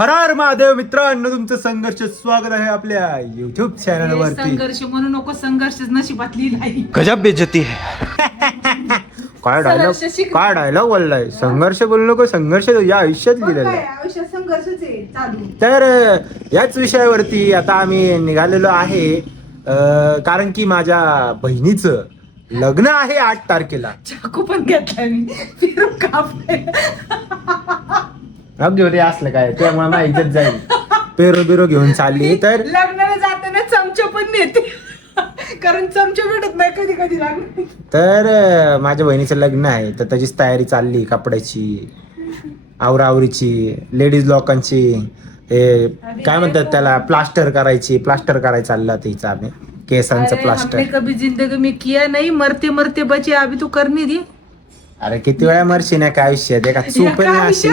हर हर महादेव मित्रांनो, तुमचं संघर्ष स्वागत आहे आपल्या युट्यूब चॅनल वरती. संघर्ष म्हणू नको, संघर्ष नशिबातली नाही. गजब बेइज्जती है. काय डायलॉग बोललाय. संघर्ष बोलू नको, संघर्ष या आयुष्यात लिहिलेला आहे. आयुष्यात संघर्षच आहे चालू. तर याच विषयावरती आता आम्ही निघालेलो आहे, कारण की माझ्या बहिणीचं लग्न आहे 8 तारखेला. चाकू पण घेतला मी, फिरून कापले. अब घेऊन असलं काय, त्यामुळे माझी इज्जत जाईल. पेरो बिरो घेऊन चालली. तर लग्नाला जाताना चमचे पण नेते, कारण चमचे भेटत नाही कधी कधी लागले. तर माझ्या बहिणीचं लग्न आहे, तर त्याचीच तयारी चालली. कपड्याची, आवरावरीची, लेडीज लोकांची, हे काय म्हणतात त्याला, प्लास्टर करायचं चाललं तिचं. आम्ही केसांचं प्लास्टर. हमने कभी जिंदगी में किया नहीं, मरते मरते बचे, अभी तू करने दे. अरे किती वेळा मरशी नाही काय विषय आहे का, चूप नाही अशी.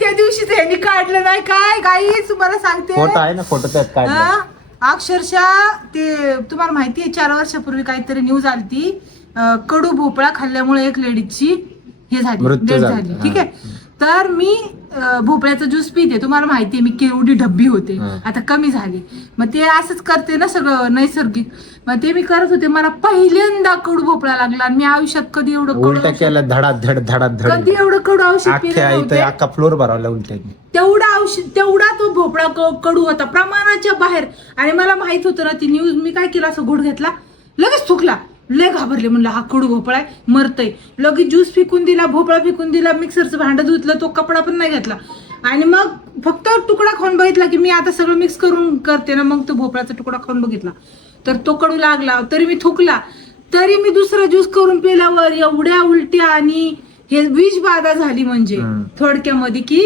त्या दिवशी त्यांनी काढलं नाही काय गाईच, तुम्हाला सांगते. फोटो आहे ना, फोटो त्यात काढला. अक्षरशः ते तुम्हाला माहितीये 4 वर्षापूर्वी काहीतरी न्यूज आली ती, कडू भोपळा खाल्ल्यामुळे एक लेडीजची हे झाली, मृत्यू डेथ झाली. झाली. ठीक आहे. तर मी भोपळ्याचा ज्यूस पिते, तुम्हाला माहितीये मी केवढी डब्बी होते, आता कमी झाली. मग ते असंच करते ना सगळं नैसर्गिक. मग ते मी करत होते, मला पहिल्यांदा कडू भोपळा लागला. आणि मी आयुष्यात कधी एवढं उलटा केलं, धडाधड कधी एवढं कडू औषध पिलं नव्हते. अख्खा फ्लोर भरावला उलट्याने. तेवढा तो भोपळा कडू होता, प्रमाणाच्या बाहेर. आणि मला माहित होतं ना ती न्यूज. मी काय केलं, असं घोट घेतला, लगेच थुकला. लय घाबरले, म्हणलं हा कडू भोपळा आहे, मरतय. लगेच ज्यूस फेकून दिला, भोपळा फेकून दिला, मिक्सरचं भांडं धुतलं, तो कपडा पण नाही घेतला. आणि मग फक्त तुकडा खाऊन बघितला की मी आता सगळं मिक्स करून करते ना, मग तो भोपळाचा तुकडा खाऊन बघितला तर तो कडू लागला. तरी मी थुकला. तरी मी दुसरा ज्यूस करून पिल्यावर एवढ्या उलट्या आणि हे विष बाधा झाली, म्हणजे थोडक्यामध्ये की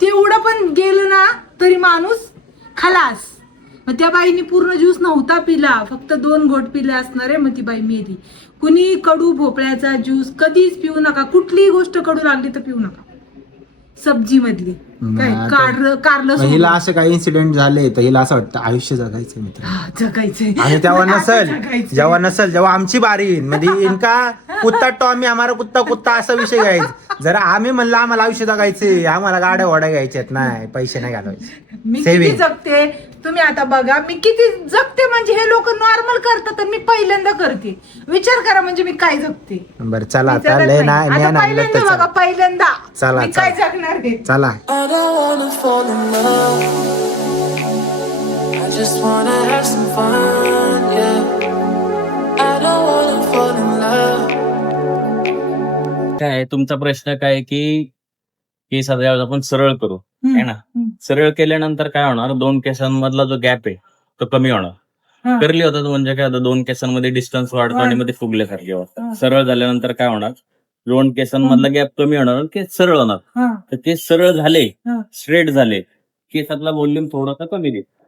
तेवढं पण गेलं ना तरी माणूस खलास. मग त्या बाईनी पूर्ण ज्यूस नव्हता पिला, फक्त 2 घोट पिले असणार आहे. मग ती बाई मेली. कुणी कडू भोपळ्याचा ज्यूस कधीच पिऊ नका. कुठलीही गोष्ट कडू लागली तर पिऊ नका. सब्जी मधली काय कारलं हिला असं काही इन्सिडेंट झाले तर हिला असं वाटतं आयुष्य जगायचं मित्र, जगायचंय. आणि जेव्हा नसल जेव्हा आमची बारी येईल, म्हणजे इनका कुत्ता टॉमी हमारा कुत्ता असा विषय घ्यायचा. जरा आम्ही म्हणलं आम्हाला आयुष्य जगायचे, आम्हाला गाड्या घोड्या घ्यायच्यात, नाही पैसे नाही घालवायचे. मी किती जगते तुम्ही आता बघा, मी किती जगते. म्हणजे हे लोक नॉर्मल करतात आणि मी पहिल्यांदा करते. विचार करा म्हणजे मी काय जगते. बरं चला मी आता जगत लय नाही. नाही आता पहिल्यांदा बघा, पहिल्यांदा चला, मी काय जगणार आहे. चला. I don't wanna fall in love. I just wanna have some fun, yeah. I don't wanna fall in love. काय तुमचा प्रश्न काय की केस आता आपण सरळ करू, है ना. सरळ केल्यानंतर काय होणार, 2 केसांमधला जो गॅप आहे तो कमी होणार. करली होता म्हणजे काय, 2 केसांमध्ये डिस्टन्स वाढतो आणि मध्ये फुगल्यासारखे वाटतं. सरळ झाल्यानंतर काय होणार, 2 केसांमधला गॅप कमी होणार आणि केस सरळ होणार. तर केस सरळ झाले, स्ट्रेट झाले, केसातला व्हॉल्यूम थोडासा कमी दिसतो.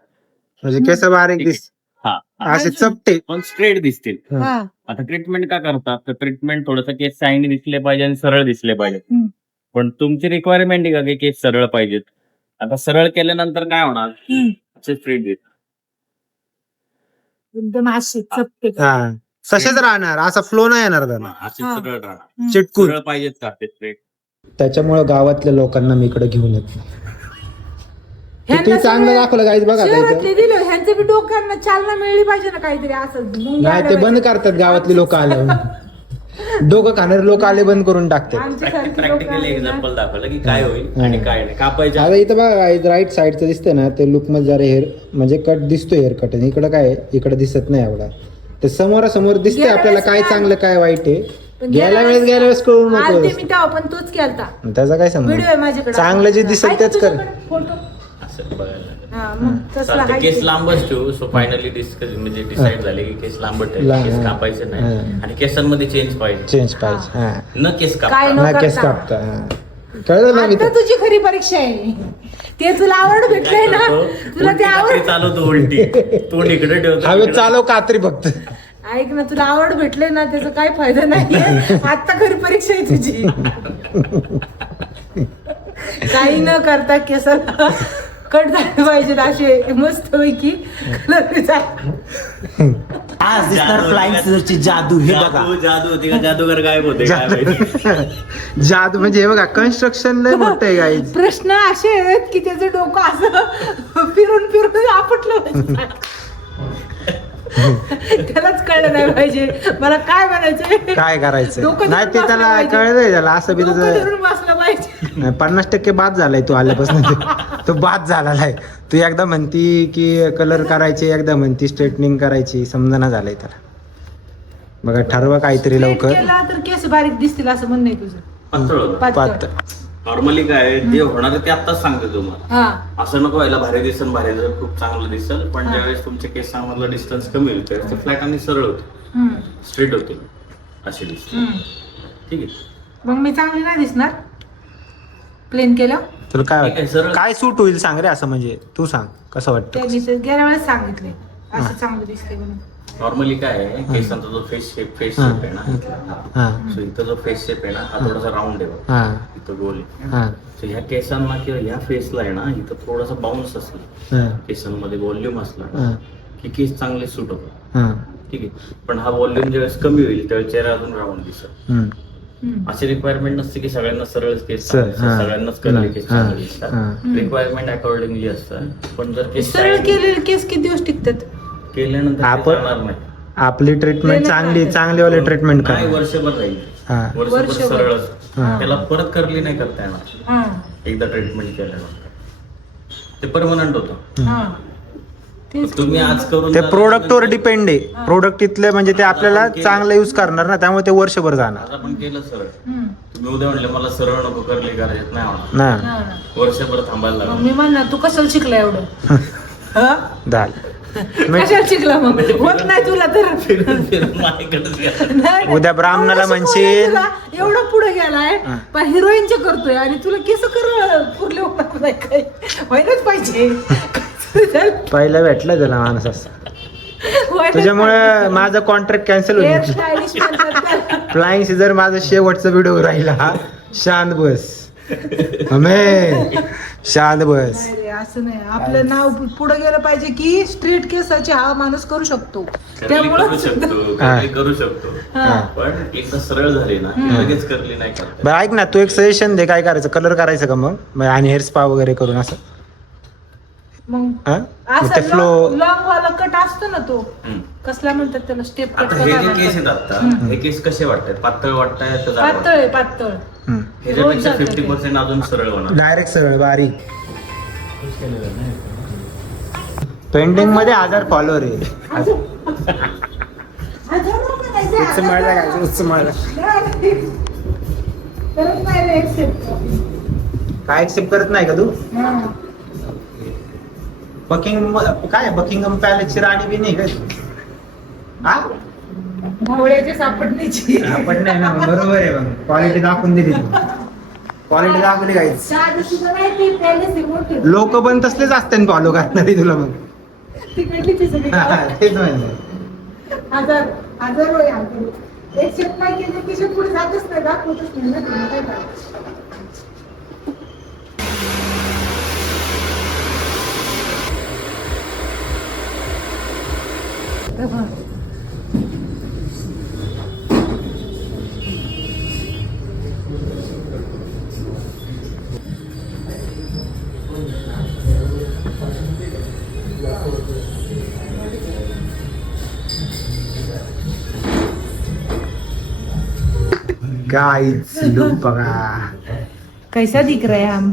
म्हणजे केस बारीक दिस, हा, असे चपटे पण स्ट्रेट दिसतील. आता ट्रीटमेंट का करतात, तर ट्रीटमेंट थोडंसं केस शायनी दिसले पाहिजे आणि सरळ दिसले पाहिजे. पण तुमची रिक्वायरमेंट आहे का की केस सरळ पाहिजेत. आता सरळ केल्यानंतर काय होणार, असे स्ट्रेट दिसतात. एकदम असे चपटे. तसेच राहणार, असा फ्लो नाही येणार त्याला, असे सरळ राहणार. चिटकून. सरळ पाहिजेत का ते स्ट्रेट. त्याच्यामुळे गावातल्या लोकांना मी इकडे घेऊन येत नाही. ह्यांना किती चांगलं दाखवलं गाईज बघा. शहरातले दिलं, ह्यांचे बी डोक्यांना चालना मिळली पाहिजे ना काहीतरी. असं नाही ते बंद करतात गावातले लोक आले, डोकं खाणारे लोक आले बंद करून टाकतात. प्रॅक्टिकली एक्झाम्पल दाखवलं की काय होईल आणि काय नाही. कापायचं आता इथं बघा राईट साईडचं दिसतंय ना, ते लुक मध्ये जरा हेअर म्हणजे कट दिसतोय, हेअर कट. इकडं काय इकडे दिसत नाही एवढा. ते समोरासमोर दिसतंय आपल्याला काय चांगलं काय वाईट आहे. गेल्या वेळेस कळू नको. मी तेव्हा पण तोच केलता. त्याचा काय संबंध, व्हिडिओ आहे माझ्याकडे. चांगलं जे दिसेल तेच कर. असं बघायला. तसला केस लांबच ठेवू. सो फायनली म्हणजे डिसाईड झाले की केस लांबच ठेवायचे, केस कापायचे नाही. आणि केसांमध्ये चेंज पाहिजे, हा न केस काय कापता. न ना केस करता. कापता. कळलं ना. आता तुझी खरी परीक्षा आहे. ते तुला आवड भेटलंय ना, तुला ते आवड चालवतो उलटी, तोंड इकडे ठेवतो. हवे चालव कात्री फक्त. ऐक ना, तुला आवड भेटले ना त्याचा काय फायदा नाहीये. आता खरी परीक्षा आहे तुझी. काही न करता केसाला कट झाले पाहिजे असे मस्त पैकी कलर. आज दिसणार फ्लाइंग सिझरची जादू. हे बघा जादू होती का जादूगर गायब होते काय माहिती. जादू म्हणजे हे बघा कन्स्ट्रक्शन लय मोठं आहे गाईज. प्रश्न असे आहेत की त्याचं डोकं असं फिरून फिरून आपटलं त्यालाच कळलं नाही पाहिजे मला काय म्हणायचंय. काय करायचं डोकं नाही ते धरून त्याला बसलं कळलंय त्याला असं बी डोकं त्याचं धरून बसलं पाहिजे. 50% बाद झालाय तू आल्यापासून. तो बाद झालेला आहे. तू एकदा म्हणती की कलर करायचे एकदा म्हणती स्ट्रेटनिंग करायची समजना झालंय त्याला. बघा ठरवा काहीतरी Straight लवकर. केला तर केस बारीक दिसतील असं म्हणणं आहे तुझं. पातळ होतं. पातळ. पात नॉर्मली काय जे होणार आहे ते आत्ताच सांगते तुम्हाला. हा असं नको व्हायला भारी दिसेल भारी दिसेल खूप चांगलं दिसेल पण ज्यावेळेस तुमच्या केसांमधला डिस्टन्स कमी होईल त्यावेळेस ते फ्लॅट आणि सरळ होते हम्म, स्ट्रेट होते असे दिसते. हम्म. ठीक आहे मग मी चांगली नाही दिसणार प्लेन केलं. तुला काय ठीक आहे, सरळ. वाटतं? काय सूट होईल सांग रे असं म्हणजे तू सांग कसं वाटतं. त्यांनी तर गेल्या वेळेस सांगितले असं चांगलं दिसते म्हणून. नॉर्मली काय आहे केसांचा जो फेस शेप आहे ना हा सो इथं जो फेस शेप आहे ना हा थोडासा राऊंड आहे बघा. हा इथं गोल आहे. हा So ह्या केसांना किंवा ह्या फेसला आहे ना इथं थोडासा बाउन्स असला हा केसांमध्ये व्हॉल्यूम असला हा की केस चांगले सूट होतात. हा ठीक आहे पण हा व्हॉल्यूम ज्यावेळेस कमी होईल त्यावेळेस चेहरा अजून राऊंड दिसत. हम्म. हम्म. अशी रिक्वायरमेंट नसते की सगळ्यांना सरळ केस सर, चांगले हा. दिसतात, सगळ्यांनाच कर्ली केस हा. चांगले दिसतात. हा. रिक्वायरमेंट अकॉर्डिंगली असतं पण जर केस सरळ shiny केलेले केस किती दिवस टिकतात. केल्यानंतर ते आपण- जाणार नाही. आपली ट्रीटमेंट चांगलीवाली ट्रीटमेंट नाही कर. वर्षभर राहील हा वर्षभर वर्षभर. सरळच. हा. त्याला परत करली नाही करता येणार हा एकदा ट्रीटमेंट केल्यानंतर ते परमनंट होतं. हा तेच. तुम्ही आज करून ते जाणार प्रोडक्टवर नंतर- डिपेंड आहे. प्रोडक्ट इथले म्हणजे ते आपल्याला चांगलं यूज करणार ना त्यामुळे ते वर्षभर जाणार आज आपण केलं सरळ हम्म. तुम्ही उद्या म्हणले मला सरळ नको करली करायचं नाही होणार ना. हा ना. वर्षभर थांबायला मग लागलं. मी म्हणणार तू कशाला शिकला एवढं हा? झालं कशाला शिकला मग होत नाही तुला तर फिरून फिरून माझ्याकडेच गेला. नाही, नाही. उद्या ब्राह्मणाला एवढं म्हणशील- शिकवलंय तुला, एवढं पुढे गेलाय हा. पण हिरोईनचे करतोय आणि तुला केस कर पुरले होणार नाही काय व्हायलाच पाहिजे पहिलं भेटलं त्याला माणूस असं. व्हायलाच तुझ्यामुळे माझं कॉन्ट्रॅक्ट कॅन्सल हेअर होईल. स्टायलिश म्हणतात त्याला. फ्लाइंग सीझर माझा शेवटचा व्हिडिओ राहिला. शांत बस अमे शांत बस. नाही रे, असं नाही आपलं नाव पुढे गेलं पाहिजे की स्ट्रेट केसाचे हा माणूस करू शकतो कर्ली त्यामुळं करू शकतो हा. कर्ली करू शकतो हा. पण एकदा सरळ झाली ना की लगेच करली नाही करता. बरं ऐक ना तू एक सजेशन दे काय करायचं कलर करायचं का मग आणि हेअर स्पा वगैरे करून असं मग हा मग असं ते फ्लो लॉंग वाला कट असतो ना तो हम्म. कसला म्हणतात त्याला स्टेप कट आता हे जे केस आहेत आता हे केस कसे वाटतात पातळ वाटतायत पातळ आहे पातळ ह्याच्यापेक्षा रोज जातं 50% अजून सरळ होणार. डायरेक्ट सरळ बारीक. पेंडिंग मध्ये 1000 फॉलोअर आहे. उचमाळला घालायचं, उचमाळला. काय एक्सेप्ट करत नाही का तू बकिंगम पॅलेसची राणी बी नाही का तू? हा भावळ्याची सापडण्याची आपण नाही ना मग बरोबर आहे मग क्वालिटी दाखवून दिली क्वालिटी दाखवली काहीच. लोक पण तसलेच असते फॉलो करणारी तुला मग. तेच म्हणजे हजार होय एक्सेप्ट नाही केले की पुढे जातच नाही दाखवतच नाही ना तुला काय करायचं. गाईच लुक बघा कैसा दिख रहा है हम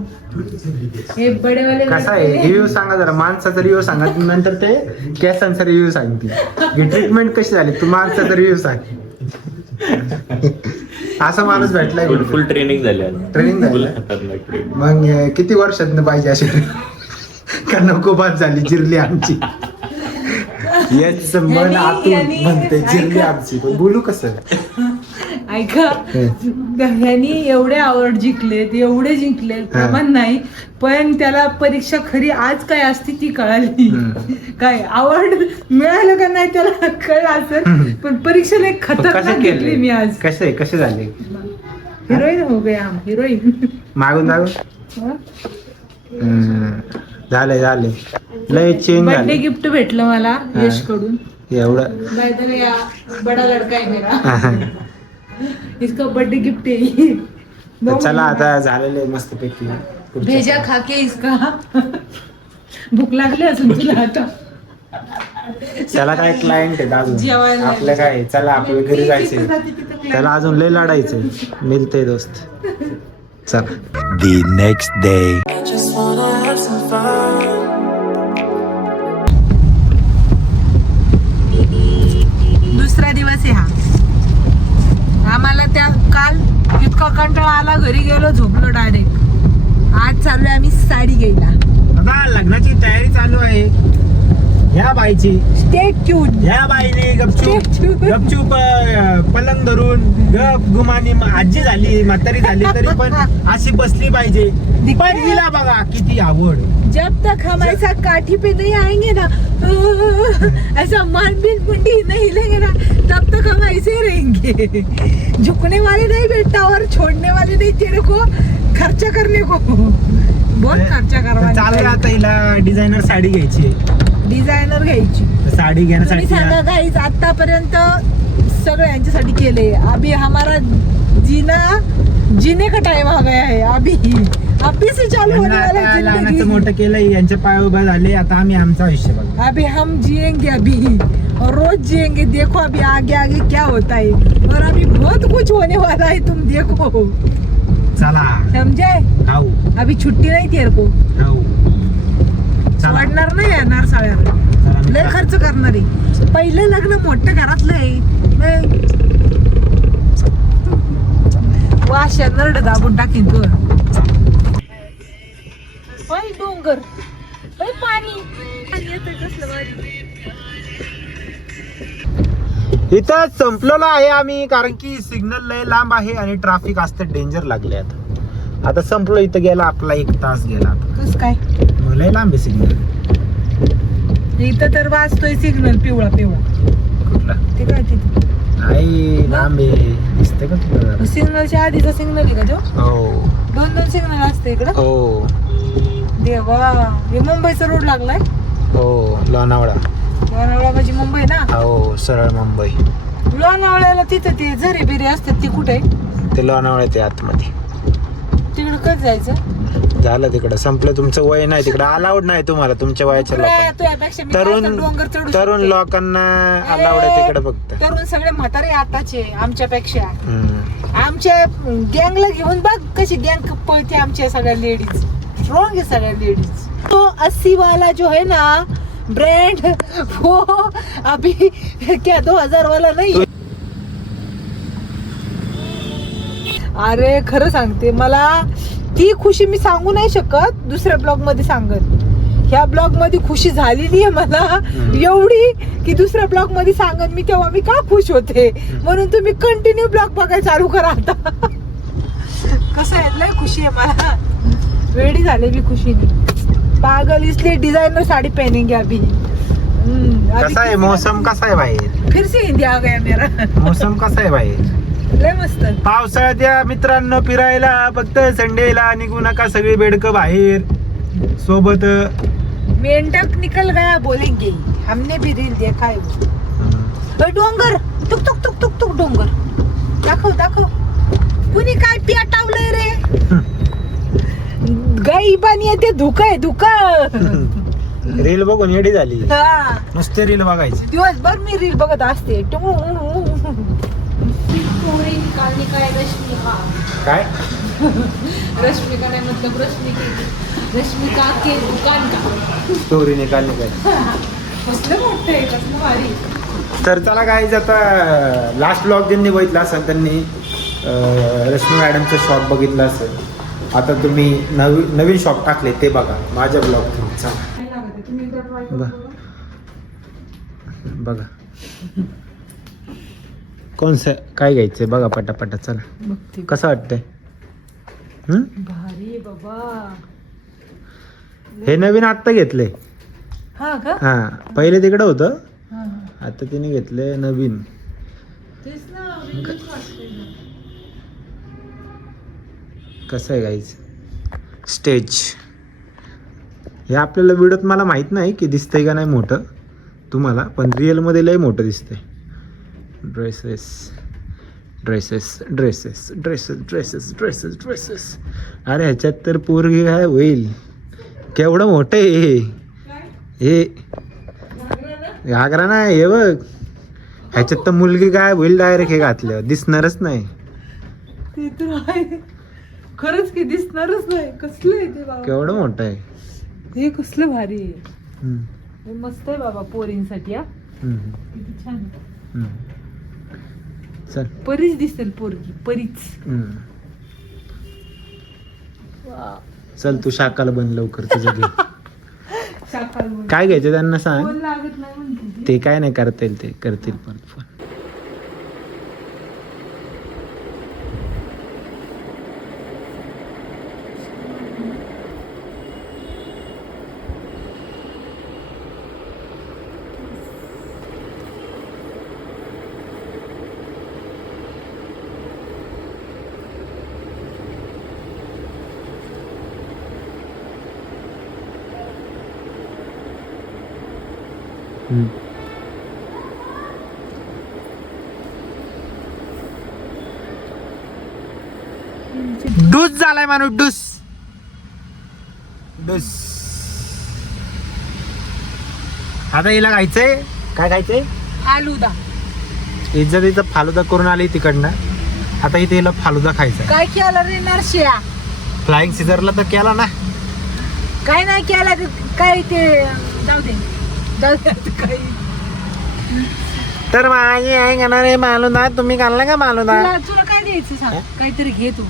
हे बडे वाले कसा आहे रिव्ह्यू सांगा जरा माणसाचा रिव्ह्यू सांगा नंतर ते केसांचा रिव्ह्यू सांगते ही ट्रीटमेंट कशी झाली तू माणसाचा रिव्ह्यू सांग. असा माणूस भेटलाय फुल ट्रेनिंग झाली ट्रेनिंग फुल झाली खतरनाक ट्रेनिंग. मग किती वर्षात पाहिजे अशी का नको बाद झाली जिरली आमची. येस मन आतून म्हणते जिरली आमची पण बोलू कसं. ऐका ह्यांनी एवढे अवॉर्ड जिंकलेत एवढे जिंकलेत प्रमाण नाही पण त्याला परीक्षा खरी आज काय असते ती कळाली. काय अवॉर्ड मिळालं का नाही त्याला कळलं असेल पण परीक्षेला एक खतरनाक घेतली मी आज. कसे झाले हिरोईन हो गया हम हिरोईन. मागून झाले लय चेंज बर्थडे झाले. गिफ्ट भेटलं मला यश कडून एवढं नाहीतर या बडा लड़का है मेरा, इसका बर्थडे गिफ्ट है. तर चला आता झालेले मस्त पैकी भेजा खा के इसका. भूक लागली असून तुला आता. त्याला काय क्लायंट आहे अजून जेवायला. आपलं काय, चला आपल्या घरी जायचंय. त्याला अजून लय लढायचंय. मिळते दोस्त. चला. The next day. I just wanna have some fun. दुसरा दिवस आहे हा. आम्हाला त्या काल इतका कंटाळा आला, घरी गेलो झोपलो डायरेक्ट. आज चाललोय आम्ही साडी घ्यायला. आता लग्नाची तयारी चालू आहे ह्या बाईची. Stay tune. ह्या बाईने गपचूप Stay गपचूप पलंग धरून गप गुमानी आजी झाली, म्हातारी झाली तरी पण अशी बसली पाहिजे. पण हिला बघा किती आवड. जब तक हम ऐसा काठी पे नहीं आएंगे ना, ऐसा मानबीन मुंडी नहीं हिलेंगे ना, तब तक हम ऐसे ही रहेंगे. झुकने वाले नहीं बेटा और छोड़ने वाले नहीं तेरे को खर्चा करने को. बहुत खर्चा चालू करवा. आता हिला डिझायनर साडी घ्यायची. डिझायनर घ्यायची. साडी तुम्ही घेण्यासाठी सांगा गाईज, आतापर्यंत सगळं यांच्यासाठी केले. अभी हमारा जीने का टाइम आ गया है. अभी से चालू होने वाला है लहानाचं जिंदगी. मोठं केलंय, यांच्या पाय उभा झाले. आता आम्ही आमचं आयुष्य बघा. अभी हम जिएंगे अभी और रोज जिएंगे. देखो अभी आगे आगे क्या होता है, और अभी बहुत कुछ होने वाला है. तुम देखो, चला समझे. खाऊ अभी छुट्टी नाही तेरे को. खाऊ. चला. वाढणार नाही येणार साळ्यावर. चला लय मित्रा. खर्च करणार आहे. पहिलं लग्न मोठं घरातलं आहे. वाशा नरड दाबून टाकीन तू. डोंगर पाणी कसलं भारी. इथं संपलेलो आहे आम्ही, कारण की सिग्नल लय लांब आहे आणि ट्रॅफिक असतं डेंजर लागले. आता संपलो. इथं गेला आपला 1 तास गेला. आता कस काय लय लांब आहे सिग्नल. इथं तर वाजतोय सिग्नल पिवळा पिवळा. कुठला ते काय तिथे आई लांब आहे, दिसते का तुला? सिग्नलच्या आधीचा सिग्नल आहे का तो? हो 2 सिग्नल असते इकडं. हो देवा, हे मुंबईचा रोड लागलाय. हो लोणावळा. लोणावळा म्हणजे मुंबई ना. हो सरळ मुंबई. लोणावळ्याला तिथं ते झरे बिरे असतात, ती कुठे आहे? ते लोणावळा ते आतमध्ये. तिकडं कधी जायचं? झालं तिकडं, संपलं. तुमचं वय नाही तिकडं, अलाउड नाही तुम्हाला तुमच्या वयाच्या लोकांना. तुझ्यापेक्षा मी तरुण जास्त डोंगर चढू तरुण शकते. लोकांना अलाउड आहे तिकडे फक्त. तरुण सगळे म्हातारे आताचे आमच्यापेक्षा. हम्म. आमच्या गँगला घेऊन बघ कशी गँग पळते. आमच्या सगळ्या लेडीज स्ट्रॉंग आहे, सगळ्या लेडीज. तो 80 वाला जो है ना ब्रांड, वो अभी क्या 2000 वाला नाही. अरे खरं सांगते, मला ती खुशी मी सांगू नाही शकत. दुसऱ्या ब्लॉग मध्ये सांगत. ह्या ब्लॉग मध्ये खुशी झालेली आहे मला एवढी की दुसऱ्या ब्लॉग मध्ये सांगत मी, तेव्हा मी का खुश होते. म्हणून तुम्ही कंटिन्यू ब्लॉग बघायला चालू करा आता. कसं आहे, लय खुशी आहे मला. वेडी झाले मी खुशीने. पागल इसलिए डिजाइनर साड़ी पहनेंगे अभी. कसा आहे मौसम, कसा आहे बाहेर? फिर से हिंदी आ गया मेरा. मौसम कसा आहे बाहेर? लय मस्त. पावसाळ्यात या मित्रांनो फिरायला, फक्त संडेला निघू नका सगळी बेडकं बाहेर सोबत. मेंढक निकल गया बोलेंगे, हमने भी रील देखा है. ओय, डोंगर टुक टुक टुक टुक टुक डोंगर. दाखव दाखव. कुणी काय पेटावलंय रे? गाई पाणी येते. धुका आहे धुका. रील बघून येडी झाली. हा, नुसते रील बघायचे. दिवसभर मी रील बघत असते. रश्मिका काय रश्मिका नाही मतलब रश्मिका के दुकान का स्टोरी निकालली काय. कसलं मोठं आहे, कसलं भारी. तर चला काय, आता लास्ट ब्लॉग ज्यांनी बघितला असेल त्यांनी रश्मी मॅडमचं शॉप बघितलं असेल. आता तुम्ही नवीन शॉप टाकले ते बघा माझ्या ब्लॉग थ्रू. चला बघा कोणचं काय घ्यायचंय बघा पटापटा. चला कसं वाटतंय? भारी बाबा. हे नवीन आत्ता घेतले. हा का? हा पहिले तिकडं होतं, हा, आता तिने घेतले नवीन. तेच ना, वेगळंच वाटतंय ना. कसं आहे गाईज स्टेज. हे आपल्याला व्हिडिओत मला माहित नाही की दिसतंय का नाही मोठं. तुम्हाला, पण रिअल मध्ये लय मोठं दिसतंय. Dresses dresses dresses dresses dresses dresses dresses. अरे ह्याच्यात तर पोरगी काय होईल, केवढं मोठं आहे हे. घागरा नाही हे बघ, ह्याच्यात तर मुलगी काय होईल डायरेक्ट, हे घातलं दिसणारच नाही. ते तर आहे, खरंच की दिसणारच नाही. कसलं आहे ते बाबा, केवढं मोठं आहे. हे कसलं भारी आहे. हम्म, हे मस्त आहे बाबा पोरींसाठी. हा हम्म, किती छान. हम्म. चल. परीच दिसेल पोरगी, परीच. हम्म. चल तू शाकाला बन लवकर तुझं घे. शाकाल म्हणून. काय घ्यायचं त्यांना सांग, फोन लागत नाही म्हणते ती. ते काय नाही करता येईल, ते करतील पण फोन. डूस झालाय माणूस, डूस डूस. आता हिला खायचंय, काय खायचंय, फालुदा. इज्जतीचा फालुदा करून आली तिकडनं, आता इथे हिला फालुदा खायचा. काय केलं रे नरशिया, फ्लाइंग सीझरला तर केला ना. काय नाही केलं रे, काय ते जाऊ दे जाऊ दे आता काही. तर माझी आई घेणार आहे मालुदा, तुम्ही खाल्ला का मालुदा? तुला काय द्यायचं सांग, काहीतरी घे तू.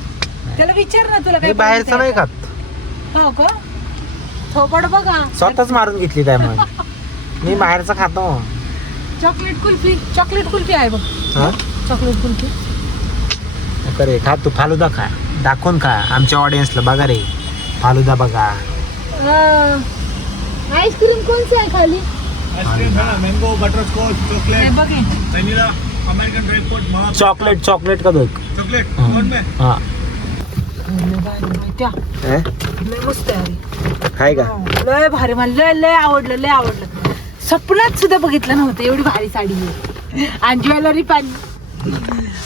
त्याला विचार ना तुला मी काय बाहेरचं नाही खात, हो का. थोपड बघा, स्वतःच मारून घेतली काय मग. मी बाहेरचं खातो. चॉकलेट कुल्फी, चॉकलेट कुल्फी आहे बघ. हा चॉकलेट कुल्फी. रे खा तू, फालुदा खा, दाखवून खा आमच्या ऑडियन्सला. बघा रे फालुदा बघा. आईस्क्रीम कोणती आहे खाली? मँगो, बटरस्कॉच, हे चॉकलेट, बघ हे. Vanilla, American dry fruit, chocolate, chocolate का बघ. चॉकलेट. हा लय भारी माहिती आहे. लय मस्त आहे अरे. हाय का. लय भारी, मला लय लय आवडलं, लय आवडलं. स्वप्नात सुद्धा बघितलं नव्हतं एवढी भारी साडी आहे. आणि ज्वेलरी पण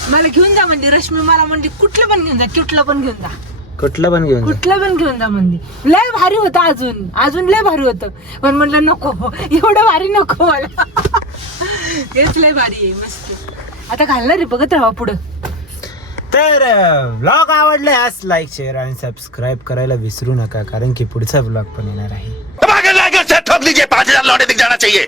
मला घेऊन जा म्हणजे, रश्मी मला म्हणजे कुठलं पण घेऊन जा, कुठलं पण घेऊन जा, कुठलं पण घेऊन जा. कुठलं पण घेऊन जा म्हणजे. लय भारी होतं, अजून अजून लय भारी होतं, पण म्हणलं नको, एवढं भारी नको मला. हेच लय भारी आहे, मस्त. आता घालणार रे, बघत राहा पुढं. तर व्लॉग आवडल्यास लाईक, शेअर आणि सबस्क्राईब करायला विसरू नका, कारण की पुढचा व्लॉग पण येणार आहे. ठोक लीजिए, 5,000 लौटे दिख जाना चाहिए.